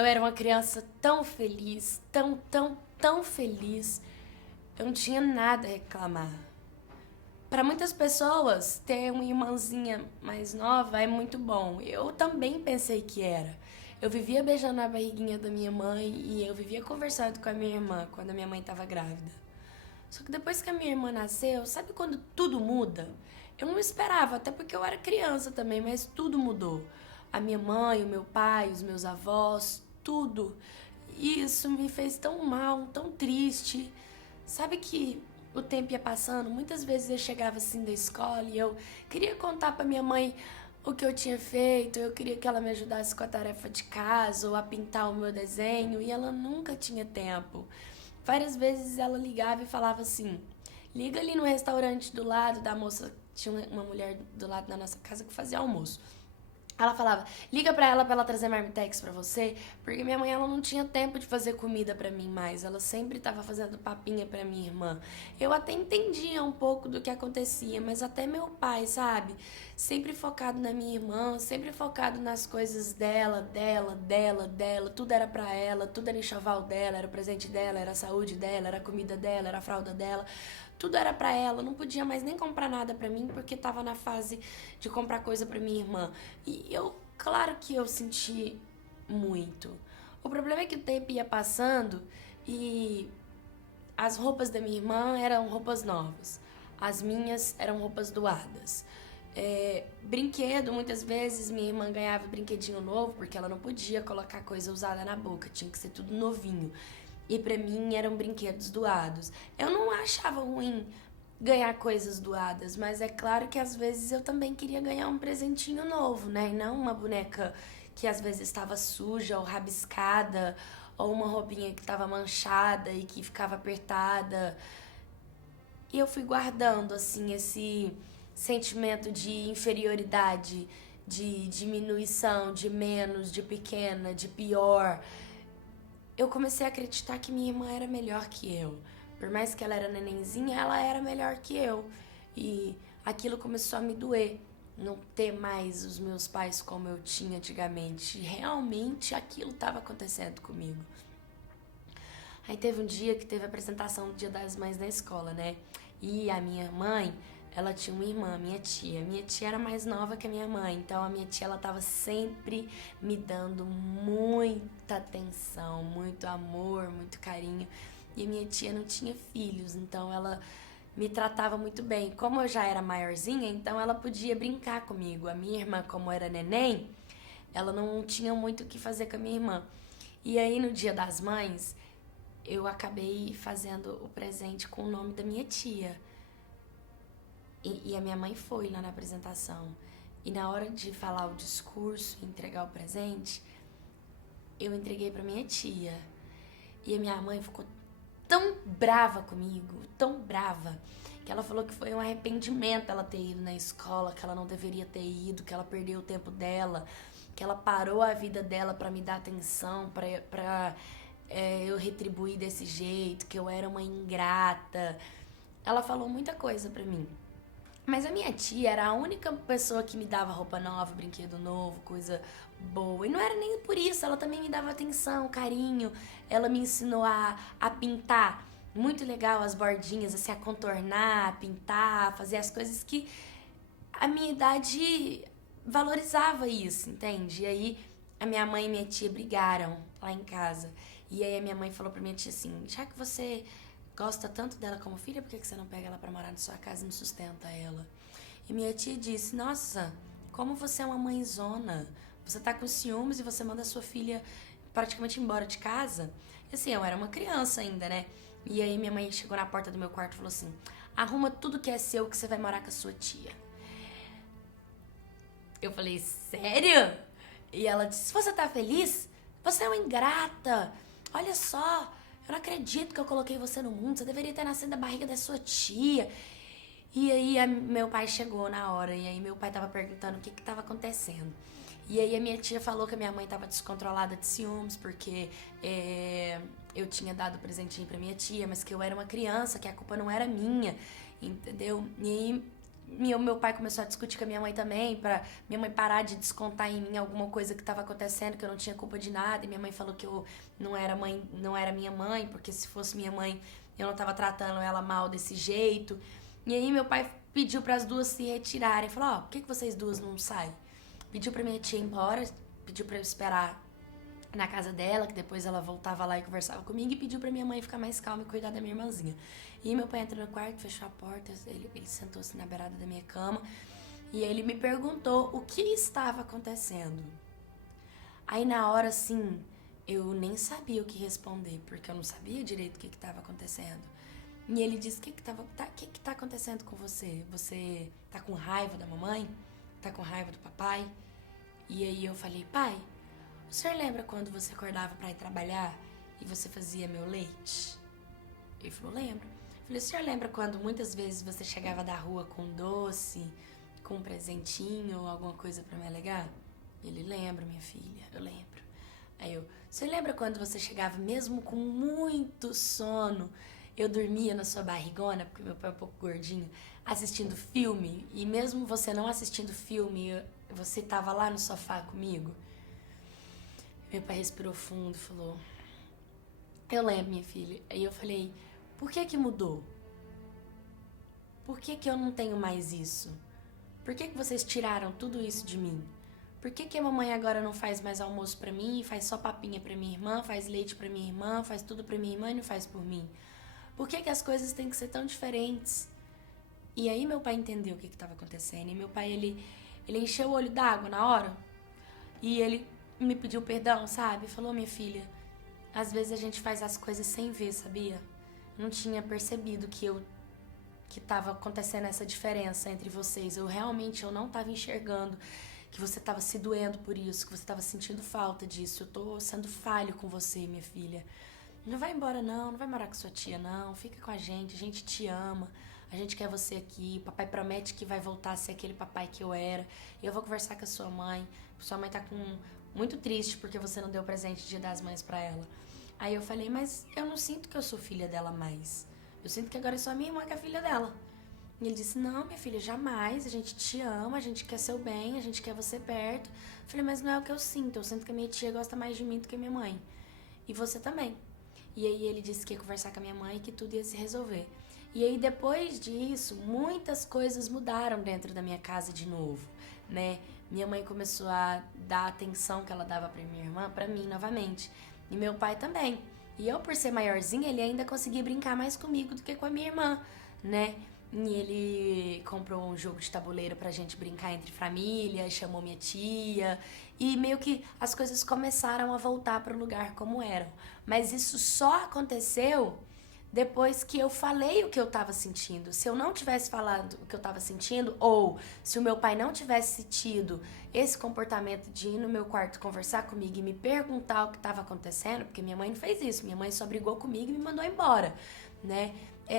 Eu era uma criança tão feliz, tão feliz. Eu não tinha nada a reclamar. Para muitas pessoas, ter uma irmãzinha mais nova é muito bom. Eu também pensei que era. Eu vivia beijando a barriguinha da minha mãe e eu vivia conversando com a minha irmã quando a minha mãe estava grávida. Só que depois que a minha irmã nasceu, sabe quando tudo muda? Eu não esperava, até porque eu era criança também, mas tudo mudou. A minha mãe, o meu pai, os meus avós, tudo. E isso me fez tão mal, tão triste. Sabe que o tempo ia passando, muitas vezes eu chegava assim da escola e eu queria contar pra minha mãe o que eu tinha feito, eu queria que ela me ajudasse com a tarefa de casa ou a pintar o meu desenho e ela nunca tinha tempo. Várias vezes ela ligava e falava assim: liga ali no restaurante do lado da moça. Tinha uma mulher do lado da nossa casa que fazia almoço. Ela falava, liga pra ela trazer marmitex pra você, porque minha mãe ela não tinha tempo de fazer comida pra mim mais, ela sempre tava fazendo papinha pra minha irmã. Eu até entendia um pouco do que acontecia, mas até meu pai, sabe? Sempre focado na minha irmã, sempre focado nas coisas dela, tudo era pra ela, tudo era enxoval dela, era o presente dela, era a saúde dela, era a comida dela, era a fralda dela. Tudo era pra ela, não podia mais nem comprar nada pra mim porque tava na fase de comprar coisa pra minha irmã. E eu, claro que eu senti muito. O problema é que o tempo ia passando e as roupas da minha irmã eram roupas novas. As minhas eram roupas doadas. Brinquedo, muitas vezes minha irmã ganhava brinquedinho novo porque ela não podia colocar coisa usada na boca, tinha que ser tudo novinho. E pra mim eram brinquedos doados. Eu não achava ruim ganhar coisas doadas, mas é claro que às vezes eu também queria ganhar um presentinho novo, né? E não uma boneca que às vezes estava suja ou rabiscada, ou uma roupinha que estava manchada e que ficava apertada. E eu fui guardando, assim, esse sentimento de inferioridade, de diminuição, de menos, de pequena, de pior. Eu comecei a acreditar que minha irmã era melhor que eu. Por mais que ela era nenenzinha, ela era melhor que eu. E aquilo começou a me doer. Não ter mais os meus pais como eu tinha antigamente. Realmente aquilo estava acontecendo comigo. Aí teve um dia que teve a apresentação do Dia das Mães na escola, né? E a minha mãe, ela tinha uma irmã, minha tia. Minha tia era mais nova que a minha mãe, então a minha tia ela tava sempre me dando muita atenção, muito amor, muito carinho. E a minha tia não tinha filhos, então ela me tratava muito bem. Como eu já era maiorzinha, então ela podia brincar comigo. A minha irmã, como era neném, ela não tinha muito o que fazer com a minha irmã. E aí no Dia das Mães, eu acabei fazendo o presente com o nome da minha tia. E a minha mãe foi lá na apresentação. E na hora de falar o discurso e entregar o presente, eu entreguei pra minha tia. E a minha mãe ficou tão brava comigo, tão brava, que ela falou que foi um arrependimento ela ter ido na escola, que ela não deveria ter ido, que ela perdeu o tempo dela, que ela parou a vida dela pra me dar atenção, pra eu retribuir desse jeito, que eu era uma ingrata. Ela falou muita coisa pra mim. Mas a minha tia era a única pessoa que me dava roupa nova, brinquedo novo, coisa boa. E não era nem por isso, ela também me dava atenção, carinho. Ela me ensinou a pintar. Muito legal as bordinhas, assim, a contornar, a pintar, a fazer as coisas que a minha idade valorizava isso, entende? E aí a minha mãe e minha tia brigaram lá em casa. E aí a minha mãe falou pra minha tia assim, já que você gosta tanto dela como filha, por que você não pega ela pra morar na sua casa e não sustenta ela? E minha tia disse, nossa, como você é uma mãezona. Você tá com ciúmes e você manda a sua filha praticamente embora de casa. E assim, eu era uma criança ainda, né? E aí minha mãe chegou na porta do meu quarto e falou assim, arruma tudo que é seu que você vai morar com a sua tia. Eu falei, sério? E ela disse, você tá feliz? Você é uma ingrata. Olha só, eu não acredito que eu coloquei você no mundo. Você deveria ter nascido da barriga da sua tia. E aí meu pai chegou na hora. E aí meu pai tava perguntando o que tava acontecendo. E aí a minha tia falou que a minha mãe tava descontrolada de ciúmes. Porque eu tinha dado presentinho pra minha tia. Mas que eu era uma criança, que a culpa não era minha. Entendeu? E aí meu pai começou a discutir com a minha mãe também, pra minha mãe parar de descontar em mim alguma coisa que tava acontecendo, que eu não tinha culpa de nada. E minha mãe falou que eu não era minha mãe, porque se fosse minha mãe, eu não tava tratando ela mal desse jeito. E aí meu pai pediu para as duas se retirarem. Falou, ó, por que vocês duas não saem? Pediu pra minha tia ir embora, pediu pra eu esperar na casa dela, que depois ela voltava lá e conversava comigo, e pediu pra minha mãe ficar mais calma e cuidar da minha irmãzinha. E meu pai entrou no quarto, fechou a porta, ele sentou-se na beirada da minha cama, e ele me perguntou o que estava acontecendo. Aí na hora, assim, eu nem sabia o que responder, porque eu não sabia direito o que estava acontecendo. E ele disse, o que tá acontecendo com você? Você tá com raiva da mamãe? Tá com raiva do papai? E aí eu falei, pai, o senhor lembra quando você acordava pra ir trabalhar e você fazia meu leite? Ele falou, lembro. Eu falei, o senhor lembra quando muitas vezes você chegava da rua com doce, com um presentinho ou alguma coisa pra me alegar? Ele, lembra, minha filha, eu lembro. Aí eu, você lembra quando você chegava mesmo com muito sono? Eu dormia na sua barrigona, porque meu pai é um pouco gordinho, assistindo filme, e mesmo você não assistindo filme, você tava lá no sofá comigo? Meu pai respirou fundo e falou, eu lembro, minha filha. Aí eu falei, por que mudou? Por que eu não tenho mais isso? Por que vocês tiraram tudo isso de mim? Por que a mamãe agora não faz mais almoço pra mim, faz só papinha pra minha irmã, faz leite pra minha irmã, faz tudo pra minha irmã e não faz por mim? Por que as coisas têm que ser tão diferentes? E aí meu pai entendeu o que estava acontecendo. E meu pai, ele encheu o olho d'água na hora. E ele me pediu perdão, sabe? Falou, minha filha, às vezes a gente faz as coisas sem ver, sabia? Eu não tinha percebido que tava acontecendo essa diferença entre vocês. Eu não tava enxergando que você tava se doendo por isso, que você tava sentindo falta disso. Eu tô sendo falho com você, minha filha. Não vai embora não vai morar com sua tia não, fica com a gente te ama, a gente quer você aqui, o papai promete que vai voltar a ser aquele papai que eu era, e eu vou conversar com a sua mãe tá muito triste porque você não deu presente de Dia das Mães pra ela. Aí eu falei, mas eu não sinto que eu sou filha dela mais, eu sinto que agora é só minha irmã que é filha dela. E ele disse, não, minha filha, jamais, a gente te ama, a gente quer seu bem, a gente quer você perto. Eu falei, mas não é o que eu sinto que a minha tia gosta mais de mim do que a minha mãe, e você também. E aí ele disse que ia conversar com a minha mãe e que tudo ia se resolver. E aí depois disso, muitas coisas mudaram dentro da minha casa de novo, né? Minha mãe começou a dar a atenção que ela dava pra minha irmã, pra mim novamente. E meu pai também. E eu, por ser maiorzinha, ele ainda conseguia brincar mais comigo do que com a minha irmã, né? E ele comprou um jogo de tabuleiro pra gente brincar entre família, chamou minha tia, e meio que as coisas começaram a voltar pro lugar como eram. Mas isso só aconteceu depois que eu falei o que eu tava sentindo. Se eu não tivesse falado o que eu tava sentindo, ou se o meu pai não tivesse tido esse comportamento de ir no meu quarto conversar comigo e me perguntar o que tava acontecendo, porque minha mãe não fez isso, minha mãe só brigou comigo e me mandou embora, né?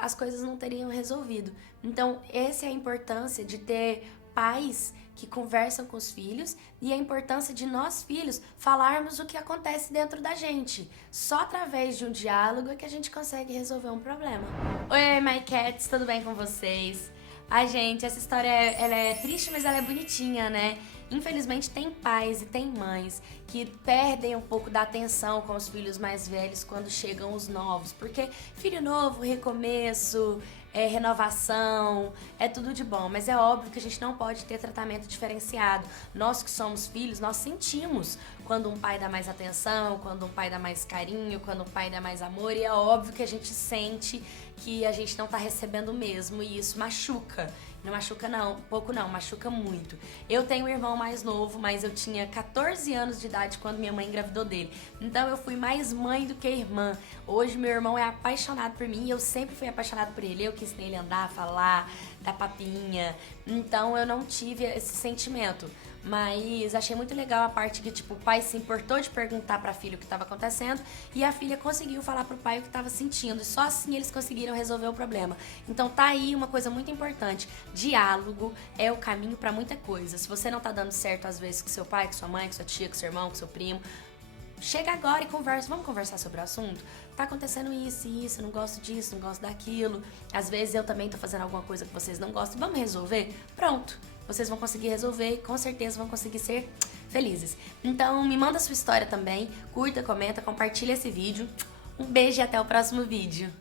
As coisas não teriam resolvido. Então, essa é a importância de ter pais que conversam com os filhos e a importância de nós, filhos, falarmos o que acontece dentro da gente. Só através de um diálogo é que a gente consegue resolver um problema. Oi, My Cats, tudo bem com vocês? Ai, gente, essa história ela é triste, mas ela é bonitinha, né? Infelizmente tem pais e tem mães que perdem um pouco da atenção com os filhos mais velhos quando chegam os novos, porque filho novo, recomeço, renovação, é tudo de bom, mas é óbvio que a gente não pode ter tratamento diferenciado. Nós que somos filhos, nós sentimos quando um pai dá mais atenção, quando um pai dá mais carinho, quando um pai dá mais amor, e é óbvio que a gente sente que a gente não tá recebendo o mesmo, e isso machuca. Não machuca não, pouco não, machuca muito. Eu tenho um irmão mais novo, mas eu tinha 14 anos de idade quando minha mãe engravidou dele. Então eu fui mais mãe do que irmã. Hoje meu irmão é apaixonado por mim e eu sempre fui apaixonada por ele. Eu que ensinei ele a andar, a falar, dar papinha. Então eu não tive esse sentimento. Mas achei muito legal a parte que, tipo, o pai se importou de perguntar pra filha o que estava acontecendo e a filha conseguiu falar pro pai o que estava sentindo. E só assim eles conseguiram resolver o problema. Então tá aí uma coisa muito importante. Diálogo é o caminho pra muita coisa. Se você não tá dando certo às vezes com seu pai, com sua mãe, com sua tia, com seu irmão, com seu primo, chega agora e conversa. Vamos conversar sobre o assunto? Tá acontecendo isso e isso, não gosto disso, não gosto daquilo. Às vezes eu também tô fazendo alguma coisa que vocês não gostam. Vamos resolver? Pronto. Vocês vão conseguir resolver e com certeza vão conseguir ser felizes. Então me manda sua história também, curta, comenta, compartilha esse vídeo. Um beijo e até o próximo vídeo.